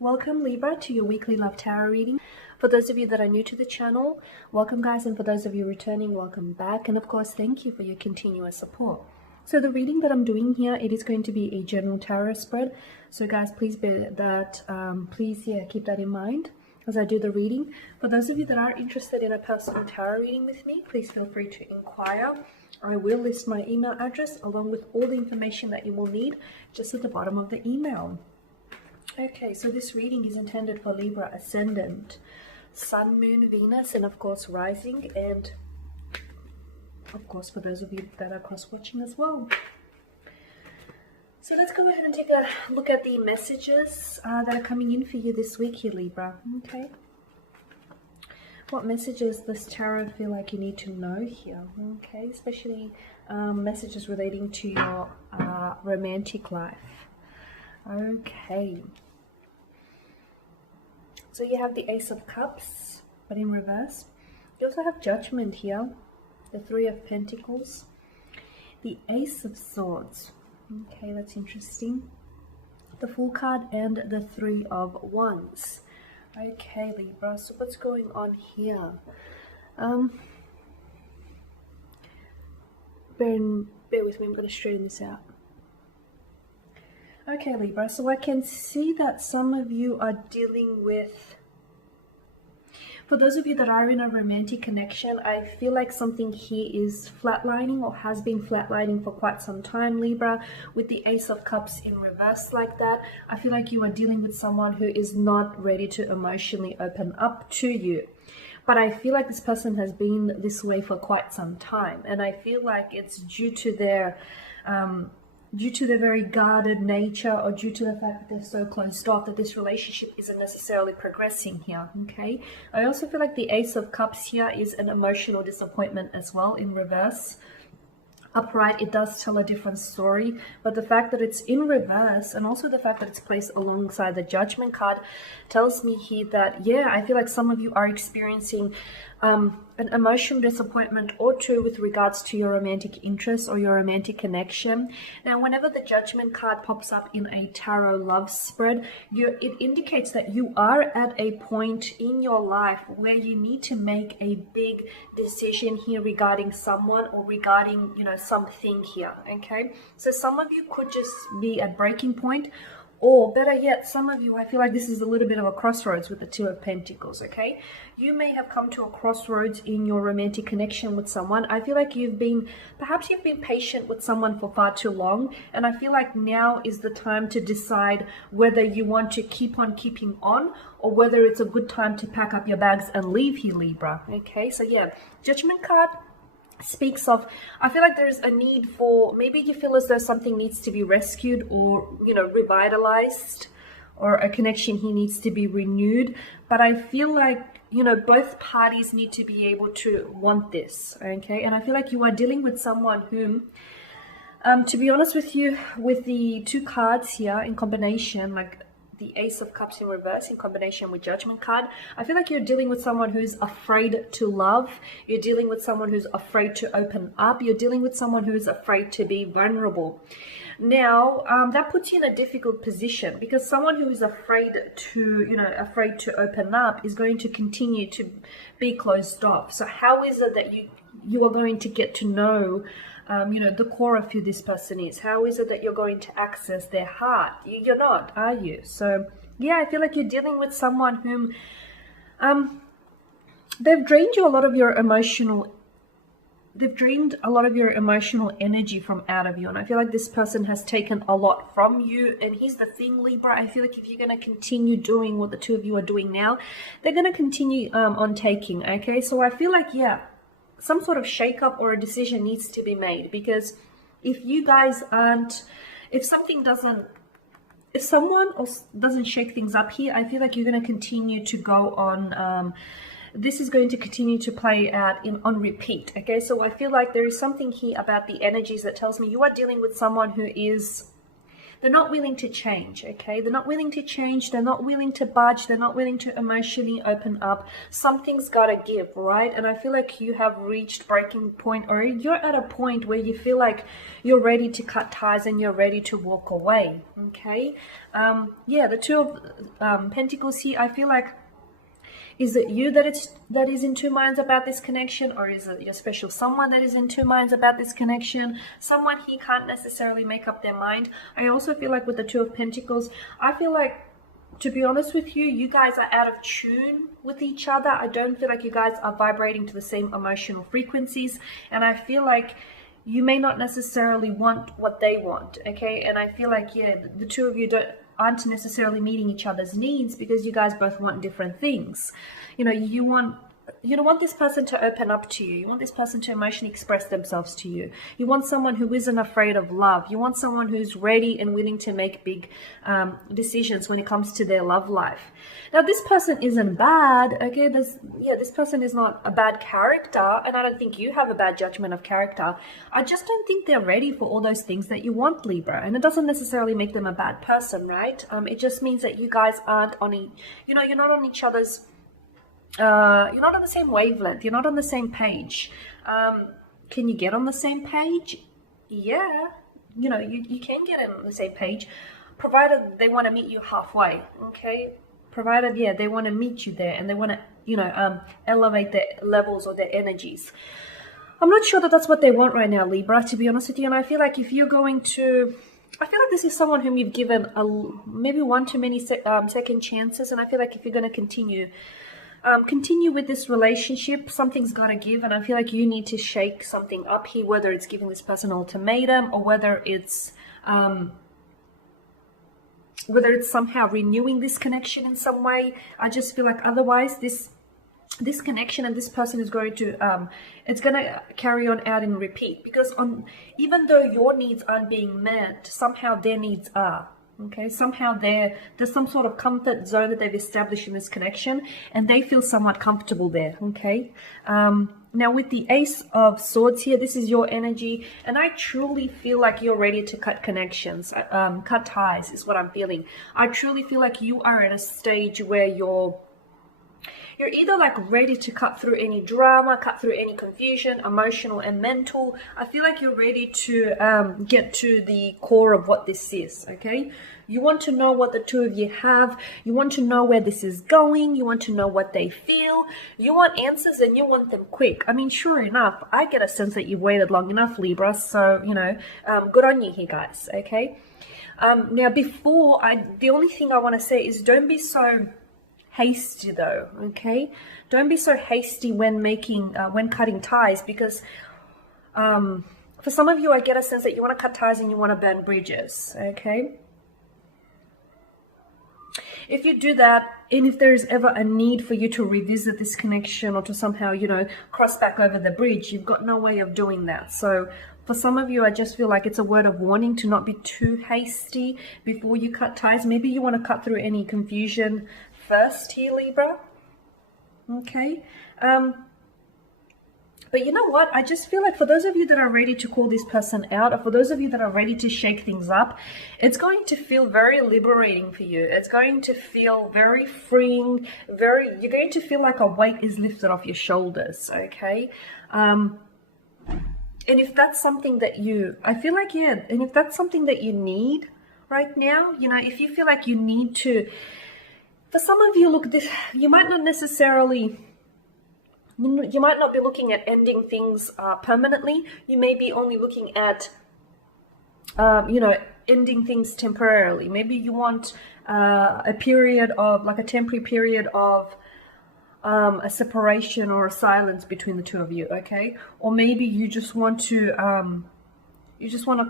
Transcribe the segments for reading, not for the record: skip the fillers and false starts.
Welcome Libra to your weekly love tarot reading. For those of you that are new to the channel, welcome guys, and for those of you returning, welcome back, and of course thank you for your continuous support. So the reading that I'm doing here, it is going to be a general tarot spread, so guys please keep that in mind as I do the reading. For those of you that are interested in a personal tarot reading with me, please feel free to inquire. I will list my email address along with all the information that you will need just at the bottom of the email. Okay, so this reading is intended for Libra Ascendant, Sun, Moon, Venus, and of course Rising, and of course for those of you that are cross-watching as well. So let's go ahead and take a look at the messages that are coming in for you this week here, Libra. Okay. What messages does tarot feel like you need to know here? Okay, especially messages relating to your romantic life. Okay. So you have the Ace of Cups, but in reverse. You also have Judgment here, the Three of Pentacles, the Ace of Swords. Okay, that's interesting. The Fool card and the Three of Wands. Okay, Libra, so what's going on here? Bear with me, I'm going to straighten this out. Okay, Libra, so I can see that some of you are dealing with, for those of you that are in a romantic connection, I feel like something here is flatlining or has been flatlining for quite some time, Libra, with the Ace of Cups in reverse like that. I feel like you are dealing with someone who is not ready to emotionally open up to you. But I feel like this person has been this way for quite some time, and I feel like it's due to their very guarded nature, or due to the fact that they're so closed off, that this relationship isn't necessarily progressing here. Okay, I also feel like the Ace of Cups here is an emotional disappointment as well in reverse. Upright, it does tell a different story, but the fact that it's in reverse, and also the fact that it's placed alongside the Judgment card, tells me here that, yeah, I feel like some of you are experiencing an emotional disappointment or two with regards to your romantic interest or your romantic connection. Now, whenever the Judgment card pops up in a tarot love spread, it indicates that you are at a point in your life where you need to make a big decision here regarding someone or regarding, something here. Okay, so some of you could just be at breaking point, or better yet, some of you, I feel like this is a little bit of a crossroads with the Two of Pentacles, okay? You may have come to a crossroads in your romantic connection with someone. I feel like perhaps you've been patient with someone for far too long, and I feel like now is the time to decide whether you want to keep on keeping on, or whether it's a good time to pack up your bags and leave here, Libra, okay? So yeah, Judgment card speaks of, I feel like there's a need for, maybe you feel as though something needs to be rescued or, revitalized, or a connection here needs to be renewed. But I feel like, both parties need to be able to want this, okay? And I feel like you are dealing with someone whom, to be honest with you, with the two cards here in combination, like the Ace of Cups in reverse in combination with Judgment card, I feel like you're dealing with someone who's afraid to love. You're dealing with someone who's afraid to open up. You're dealing with someone who is afraid to be vulnerable. Now, that puts you in a difficult position, because someone who is afraid to open up is going to continue to be closed off. So how is it that you are going to get to know the core of who this person is? How is it that you're going to access their heart? You're not, are you? So yeah, I feel like you're dealing with someone whom they've drained a lot of your emotional energy from out of you, and I feel like this person has taken a lot from you. And here's the thing, Libra, I feel like if you're going to continue doing what the two of you are doing now, they're going to continue on taking, okay? So I feel like, yeah, some sort of shake-up or a decision needs to be made, because if you guys if someone else doesn't shake things up here, I feel like you're going to continue to go on, this is going to continue to play out on repeat, okay? So I feel like there is something here about the energies that tells me you are dealing with someone who is they're not willing to change, okay? They're not willing to change. They're not willing to budge. They're not willing to emotionally open up. Something's got to give, right? And I feel like you have reached breaking point, or you're at a point where you feel like you're ready to cut ties and you're ready to walk away, okay? Yeah, the Two of Pentacles here, I feel like, is it you that is in two minds about this connection, or is it your special someone that is in two minds about this connection? Someone he can't necessarily make up their mind. I also feel like with the Two of Pentacles, I feel like, to be honest with you, you guys are out of tune with each other. I don't feel like you guys are vibrating to the same emotional frequencies, and I feel like you may not necessarily want what they want, okay? And I feel like, yeah, the two of you aren't necessarily meeting each other's needs because you guys both want different things. You know, you don't want this person to open up to you. You want this person to emotionally express themselves to you. You want someone who isn't afraid of love. You want someone who's ready and willing to make big decisions when it comes to their love life. Now, this person isn't bad, okay? This person is not a bad character, and I don't think you have a bad judgment of character. I just don't think they're ready for all those things that you want, Libra. And it doesn't necessarily make them a bad person, right? It just means that you guys aren't on, you're not on each other's, you're not on the same wavelength. You're not on the same page. Can you get on the same page? Yeah, you can get on the same page, provided they want to meet you halfway, okay? Provided, yeah, they want to meet you there and they want to, elevate their levels or their energies. I'm not sure that that's what they want right now, Libra, to be honest with you. And I feel like if you're going to, I feel like this is someone whom you've given maybe one too many second chances. And I feel like if you're going to continue with this relationship, something's got to give, and I feel like you need to shake something up here, whether it's giving this person an ultimatum or whether it's somehow renewing this connection in some way. I just feel like otherwise this connection and this person is going to it's going to carry on out and repeat, because even though your needs aren't being met, somehow their needs are. Okay, somehow there's some sort of comfort zone that they've established in this connection, and they feel somewhat comfortable there, okay? Now, with the Ace of Swords here, this is your energy, and I truly feel like you're ready to cut connections, cut ties is what I'm feeling. I truly feel like you are at a stage where you're either like ready to cut through any drama, cut through any confusion, emotional and mental. I feel like you're ready to get to the core of what this is, okay? You want to know what the two of you have. You want to know where this is going. You want to know what they feel. You want answers and you want them quick. I mean, sure enough, I get a sense that you've waited long enough, Libra. So, good on you here, guys, okay? Now, the only thing I want to say is don't be so hasty though, okay? Don't be so hasty when cutting ties, because for some of you, I get a sense that you want to cut ties and you want to burn bridges, okay? If you do that, and if there is ever a need for you to revisit this connection or to somehow, cross back over the bridge, you've got no way of doing that. So for some of you, I just feel like it's a word of warning to not be too hasty before you cut ties. Maybe you want to cut through any confusion first here, Libra, okay? But you know what? I just feel like for those of you that are ready to call this person out, or for those of you that are ready to shake things up, it's going to feel very liberating for you. It's going to feel very freeing, you're going to feel like a weight is lifted off your shoulders, okay? And if that's something that and if that's something that you need right now, if you feel like you need to, for some of you, you might not be looking at ending things permanently. You may be only looking at, ending things temporarily. Maybe you want a period of, like a temporary period of a separation or a silence between the two of you, okay? Or maybe you just want to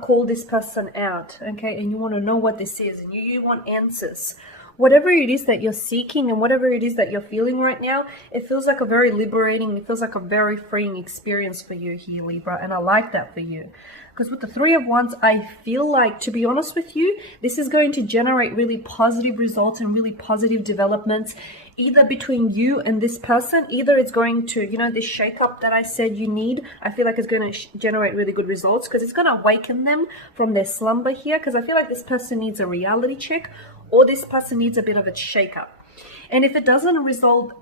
call this person out, okay? And you want to know what this is, and you want answers. whatever it is that you're seeking and whatever it is that you're feeling right now, it feels like a very liberating, it feels like a very freeing experience for you here, Libra, and I like that for you. Because with the Three of Wands, I feel like, to be honest with you, this is going to generate really positive results and really positive developments, either between you and this person. Either it's going to, you know, this shake-up that I said you need, I feel like it's going to generate really good results because it's going to awaken them from their slumber here, because I feel like this person needs a reality check, or this person needs a bit of a shake-up. And if it doesn't result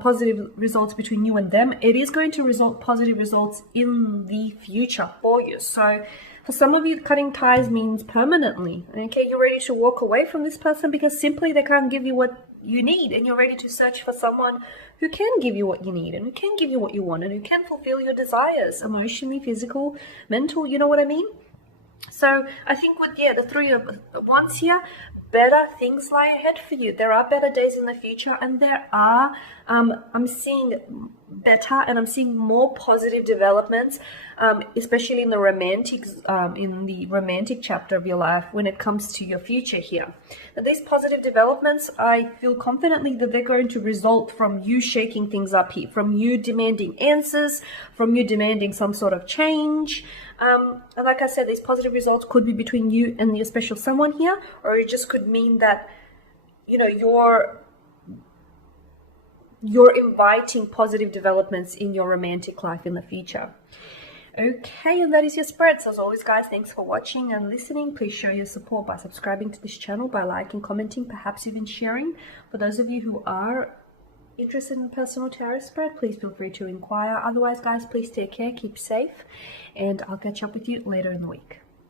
positive results between you and them, it is going to result positive results in the future for you. So for some of you, cutting ties means permanently. Okay, you're ready to walk away from this person because simply they can't give you what you need, and you're ready to search for someone who can give you what you need and who can give you what you want and who can fulfill your desires emotionally, physical, mental, you know what I mean? So I think with, yeah, the Three of Wands here, better things lie ahead for you. There are better days in the future, and there are, I'm seeing better and I'm seeing more positive developments, especially in the romantic chapter of your life when it comes to your future here. Now, these positive developments, I feel confidently that they're going to result from you shaking things up here, from you demanding answers, from you demanding some sort of change. And like I said, these positive results could be between you and your special someone here, or it just could mean that, you know, you're inviting positive developments in your romantic life in the future. Okay, and that is your spread. So as always, guys, thanks for watching and listening. Please show your support by subscribing to this channel, by liking, commenting, perhaps even sharing. For those of you who are interested in personal tarot spread, please feel free to inquire. Otherwise, guys, please take care, keep safe, and I'll catch up with you later in the week.